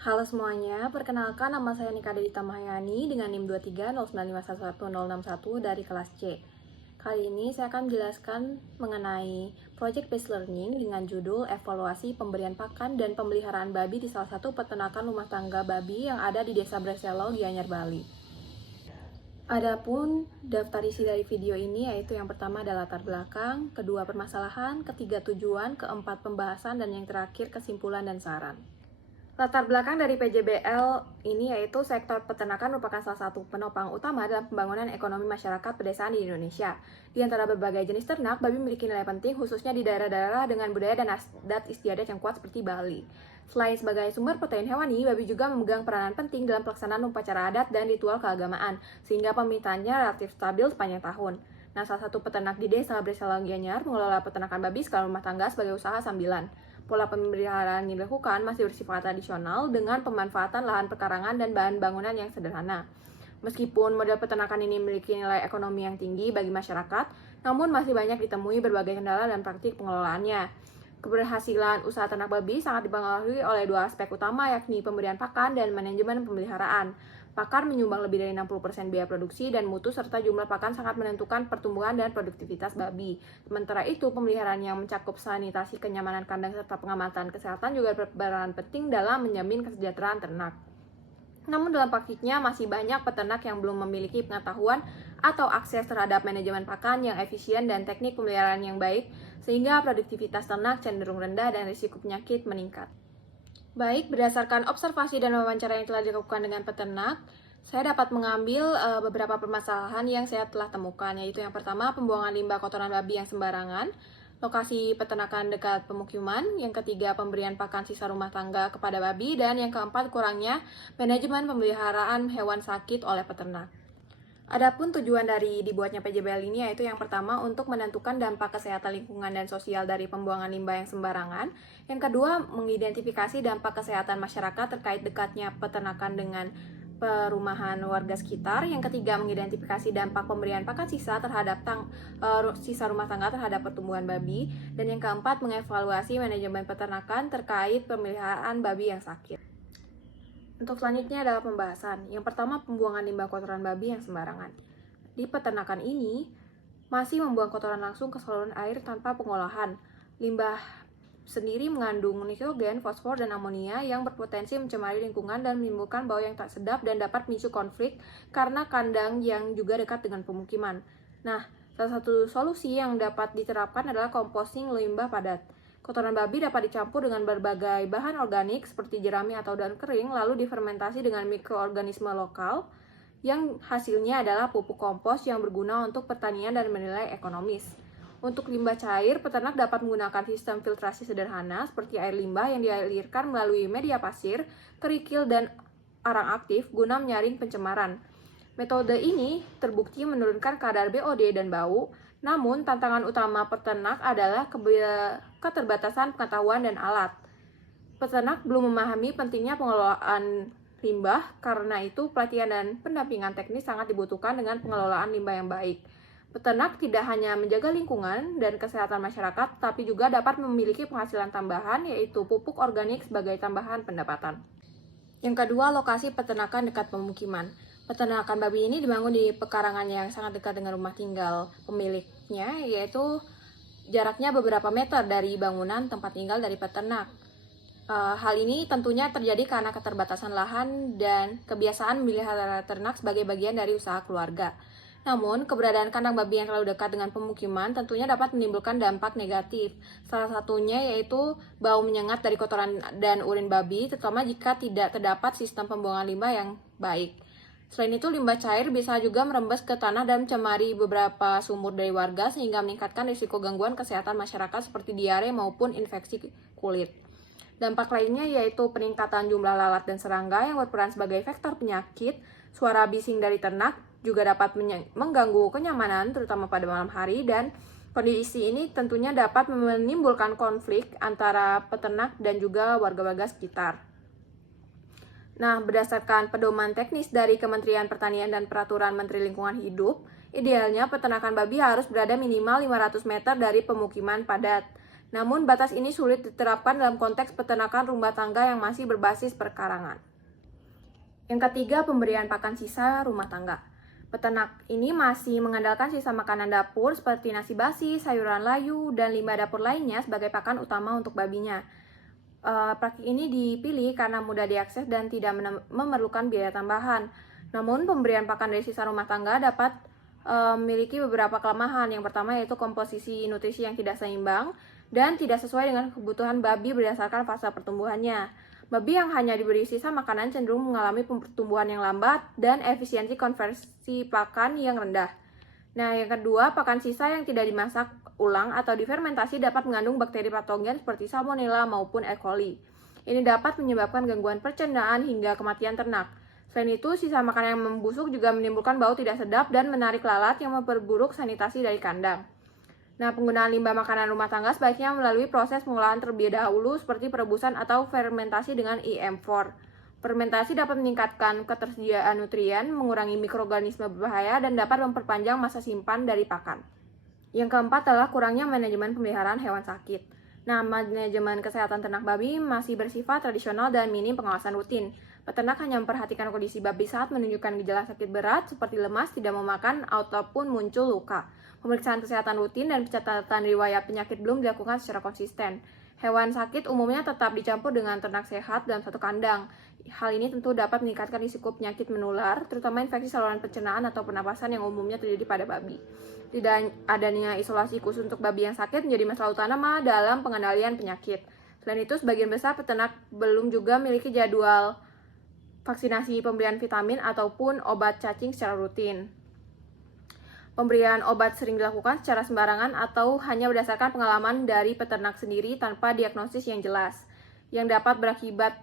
Halo semuanya, perkenalkan nama saya Nika Dedita Mahayani dengan NIM 2309511161 dari kelas C. Kali ini saya akan menjelaskan mengenai Project Based Learning dengan judul Evaluasi Pemberian Pakan dan Pemeliharaan Babi di salah satu peternakan rumah tangga babi yang ada di Desa Breselo, Gianyar, Bali. Adapun daftar isi dari video ini yaitu yang pertama adalah latar belakang, kedua permasalahan, ketiga tujuan, keempat pembahasan, dan yang terakhir kesimpulan dan saran. Latar belakang dari PJBL ini yaitu sektor peternakan merupakan salah satu penopang utama dalam pembangunan ekonomi masyarakat pedesaan di Indonesia. Di antara berbagai jenis ternak, babi memiliki nilai penting khususnya di daerah-daerah dengan budaya dan adat istiadat yang kuat seperti Bali. Selain sebagai sumber protein hewani, babi juga memegang peranan penting dalam pelaksanaan upacara adat dan ritual keagamaan, sehingga permintaannya relatif stabil sepanjang tahun. Nah, salah satu peternak di Desa Breselo, Gianyar mengelola peternakan babi skala rumah tangga sebagai usaha sambilan. Pola pemeliharaan yang dilakukan masih bersifat tradisional dengan pemanfaatan lahan pekarangan dan bahan bangunan yang sederhana. Meskipun model peternakan ini memiliki nilai ekonomi yang tinggi bagi masyarakat, namun masih banyak ditemui berbagai kendala dan praktik pengelolaannya. Keberhasilan usaha ternak babi sangat dipengaruhi oleh dua aspek utama, yakni pemberian pakan dan manajemen pemeliharaan. Pakan menyumbang lebih dari 60% biaya produksi dan mutu serta jumlah pakan sangat menentukan pertumbuhan dan produktivitas babi. Sementara itu, pemeliharaan yang mencakup sanitasi, kenyamanan kandang, serta pengamatan kesehatan juga berperan penting dalam menjamin kesejahteraan ternak. Namun dalam praktiknya masih banyak peternak yang belum memiliki pengetahuan atau akses terhadap manajemen pakan yang efisien dan teknik pemeliharaan yang baik, sehingga produktivitas ternak cenderung rendah dan risiko penyakit meningkat. Baik, berdasarkan observasi dan wawancara yang telah dilakukan dengan peternak, saya dapat mengambil beberapa permasalahan yang saya telah temukan, yaitu yang pertama, pembuangan limbah kotoran babi yang sembarangan, lokasi peternakan dekat pemukiman, yang ketiga, pemberian pakan sisa rumah tangga kepada babi, dan yang keempat, kurangnya manajemen pemeliharaan hewan sakit oleh peternak. Adapun tujuan dari dibuatnya PJBL ini yaitu yang pertama untuk menentukan dampak kesehatan lingkungan dan sosial dari pembuangan limbah yang sembarangan. Yang kedua, mengidentifikasi dampak kesehatan masyarakat terkait dekatnya peternakan dengan perumahan warga sekitar. Yang ketiga, mengidentifikasi dampak pemberian pakan sisa terhadap sisa rumah tangga terhadap pertumbuhan babi. Dan yang keempat, mengevaluasi manajemen peternakan terkait pemeliharaan babi yang sakit. Untuk selanjutnya adalah pembahasan. Yang pertama, pembuangan limbah kotoran babi yang sembarangan. Di peternakan ini, masih membuang kotoran langsung ke saluran air tanpa pengolahan. Limbah sendiri mengandung nitrogen, fosfor, dan amonia yang berpotensi mencemari lingkungan dan menimbulkan bau yang tak sedap dan dapat memicu konflik karena kandang yang juga dekat dengan pemukiman. Nah, salah satu solusi yang dapat diterapkan adalah composting limbah padat. Kotoran babi dapat dicampur dengan berbagai bahan organik seperti jerami atau daun kering, lalu difermentasi dengan mikroorganisme lokal, yang hasilnya adalah pupuk kompos yang berguna untuk pertanian dan bernilai ekonomis. Untuk limbah cair, peternak dapat menggunakan sistem filtrasi sederhana seperti air limbah yang dialirkan melalui media pasir, kerikil, dan arang aktif guna menyaring pencemaran. Metode ini terbukti menurunkan kadar BOD dan bau. Namun, tantangan utama peternak adalah keterbatasan pengetahuan dan alat. Peternak belum memahami pentingnya pengelolaan limbah, karena itu pelatihan dan pendampingan teknis sangat dibutuhkan dengan pengelolaan limbah yang baik. Peternak tidak hanya menjaga lingkungan dan kesehatan masyarakat, tapi juga dapat memiliki penghasilan tambahan, yaitu pupuk organik sebagai tambahan pendapatan. Yang kedua, lokasi peternakan dekat pemukiman. Peternakan babi ini dibangun di pekarangan yang sangat dekat dengan rumah tinggal pemiliknya, yaitu jaraknya beberapa meter dari bangunan tempat tinggal dari peternak. Hal ini tentunya terjadi karena keterbatasan lahan dan kebiasaan memelihara ternak sebagai bagian dari usaha keluarga. Namun, keberadaan kandang babi yang terlalu dekat dengan pemukiman tentunya dapat menimbulkan dampak negatif. Salah satunya yaitu bau menyengat dari kotoran dan urin babi, terutama jika tidak terdapat sistem pembuangan limbah yang baik. Selain itu, limbah cair bisa juga merembes ke tanah dan mencemari beberapa sumur dari warga sehingga meningkatkan risiko gangguan kesehatan masyarakat seperti diare maupun infeksi kulit. Dampak lainnya yaitu peningkatan jumlah lalat dan serangga yang berperan sebagai vektor penyakit. Suara bising dari ternak juga dapat mengganggu kenyamanan terutama pada malam hari, dan kondisi ini tentunya dapat menimbulkan konflik antara peternak dan juga warga-warga sekitar. Nah, berdasarkan pedoman teknis dari Kementerian Pertanian dan Peraturan Menteri Lingkungan Hidup, idealnya peternakan babi harus berada minimal 500 meter dari pemukiman padat. Namun, batas ini sulit diterapkan dalam konteks peternakan rumah tangga yang masih berbasis perkarangan. Yang ketiga, pemberian pakan sisa rumah tangga. Peternak ini masih mengandalkan sisa makanan dapur seperti nasi basi, sayuran layu, dan limbah dapur lainnya sebagai pakan utama untuk babinya. Praktik ini dipilih karena mudah diakses dan tidak memerlukan biaya tambahan. Namun, pemberian pakan dari sisa rumah tangga dapat memiliki beberapa kelemahan. Yang pertama yaitu komposisi nutrisi yang tidak seimbang dan tidak sesuai dengan kebutuhan babi berdasarkan fase pertumbuhannya. Babi yang hanya diberi sisa makanan cenderung mengalami pertumbuhan yang lambat dan efisiensi konversi pakan yang rendah. Nah, yang kedua, pakan sisa yang tidak dimasak ulang atau difermentasi dapat mengandung bakteri patogen seperti Salmonella maupun E. coli. Ini dapat menyebabkan gangguan pencernaan hingga kematian ternak. Selain itu, sisa makanan yang membusuk juga menimbulkan bau tidak sedap dan menarik lalat yang memperburuk sanitasi dari kandang. Nah, penggunaan limbah makanan rumah tangga sebaiknya melalui proses pengolahan terlebih dahulu seperti perebusan atau fermentasi dengan IM4. Fermentasi dapat meningkatkan ketersediaan nutrien, mengurangi mikroorganisme berbahaya, dan dapat memperpanjang masa simpan dari pakan. Yang keempat adalah kurangnya manajemen pemeliharaan hewan sakit. Nah, manajemen kesehatan ternak babi masih bersifat tradisional dan minim pengawasan rutin. Peternak hanya memperhatikan kondisi babi saat menunjukkan gejala sakit berat seperti lemas, tidak mau makan, ataupun muncul luka. Pemeriksaan kesehatan rutin dan pencatatan riwayat penyakit belum dilakukan secara konsisten. Hewan sakit umumnya tetap dicampur dengan ternak sehat dalam satu kandang. Hal ini tentu dapat meningkatkan risiko penyakit menular, terutama infeksi saluran pencernaan atau pernapasan yang umumnya terjadi pada babi. Tidak adanya isolasi khusus untuk babi yang sakit menjadi masalah utama dalam pengendalian penyakit. Selain itu, sebagian besar peternak belum juga memiliki jadwal vaksinasi pemberian vitamin ataupun obat cacing secara rutin. Pemberian obat sering dilakukan secara sembarangan atau hanya berdasarkan pengalaman dari peternak sendiri tanpa diagnosis yang jelas, yang dapat berakibat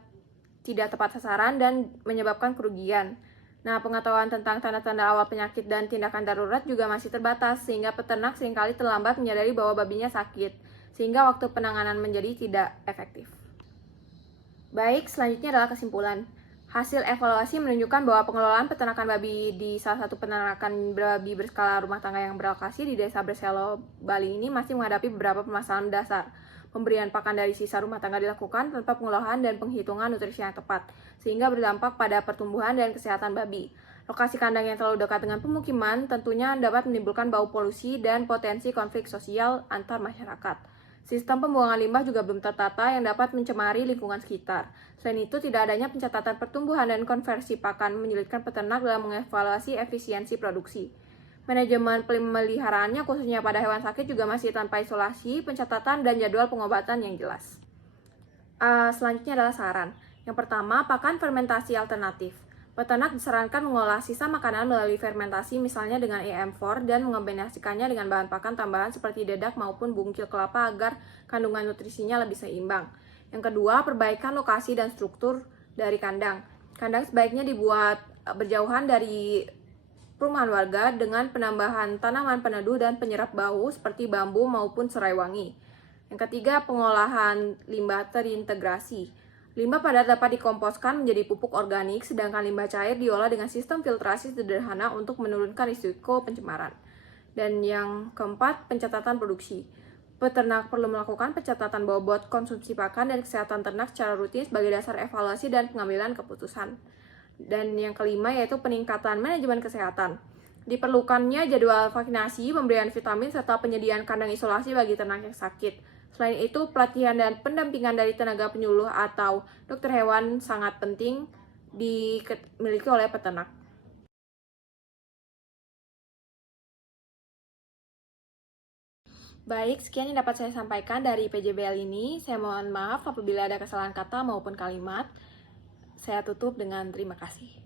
tidak tepat sasaran dan menyebabkan kerugian. Nah, pengetahuan tentang tanda-tanda awal penyakit dan tindakan darurat juga masih terbatas, sehingga peternak seringkali terlambat menyadari bahwa babinya sakit, sehingga waktu penanganan menjadi tidak efektif. Baik, selanjutnya adalah kesimpulan. Hasil evaluasi menunjukkan bahwa pengelolaan peternakan babi di salah satu peternakan babi berskala rumah tangga yang berlokasi di Desa Berselo, Bali ini masih menghadapi beberapa permasalahan dasar. Pemberian pakan dari sisa rumah tangga dilakukan tanpa pengolahan dan penghitungan nutrisi yang tepat, sehingga berdampak pada pertumbuhan dan kesehatan babi. Lokasi kandang yang terlalu dekat dengan pemukiman tentunya dapat menimbulkan bau polusi dan potensi konflik sosial antar masyarakat. Sistem pembuangan limbah juga belum tertata yang dapat mencemari lingkungan sekitar. Selain itu, tidak adanya pencatatan pertumbuhan dan konversi pakan menyulitkan peternak dalam mengevaluasi efisiensi produksi. Manajemen pemeliharaannya khususnya pada hewan sakit juga masih tanpa isolasi, pencatatan, dan jadwal pengobatan yang jelas. Selanjutnya adalah saran. Yang pertama, pakan fermentasi alternatif. Peternak disarankan mengolah sisa makanan melalui fermentasi misalnya dengan EM4 dan mengombinasikannya dengan bahan pakan tambahan seperti dedak maupun bungkil kelapa agar kandungan nutrisinya lebih seimbang. Yang kedua, perbaikan lokasi dan struktur dari kandang. Kandang sebaiknya dibuat berjauhan dari perumahan warga dengan penambahan tanaman peneduh dan penyerap bau seperti bambu maupun serai wangi. Yang ketiga, pengolahan limbah terintegrasi. Limbah padat dapat dikomposkan menjadi pupuk organik, sedangkan limbah cair diolah dengan sistem filtrasi sederhana untuk menurunkan risiko pencemaran. Dan yang keempat, pencatatan produksi. Peternak perlu melakukan pencatatan bobot konsumsi pakan dan kesehatan ternak secara rutin sebagai dasar evaluasi dan pengambilan keputusan. Dan yang kelima yaitu peningkatan manajemen kesehatan. Diperlukannya jadwal vaksinasi, pemberian vitamin, serta penyediaan kandang isolasi bagi ternak yang sakit. Selain itu, pelatihan dan pendampingan dari tenaga penyuluh atau dokter hewan sangat penting dimiliki oleh peternak. Baik, sekian yang dapat saya sampaikan dari PJBL ini. Saya mohon maaf apabila ada kesalahan kata maupun kalimat. Saya tutup dengan terima kasih.